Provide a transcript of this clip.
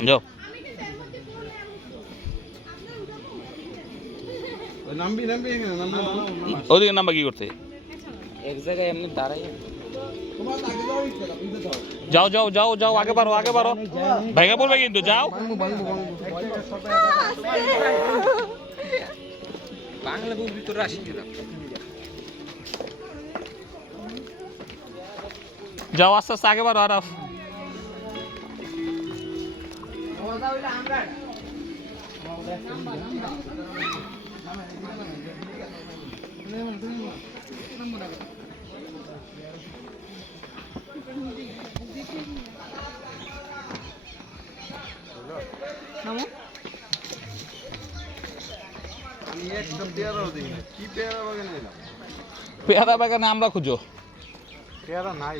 যাও ওদিকে নাম্বার কি করতে এক জায়গায় এমনি দাঁড়াই যাও যাও যাও যাও আগে পারো ভেঙে পড়বে কিন্তু যাও বাংলা বুক ভিতরে আসি যাও আস্তে আস্তে আগে পারো আরাফ পেয়ারা বাগানে আমরা খুঁজো পেয়ারা নাই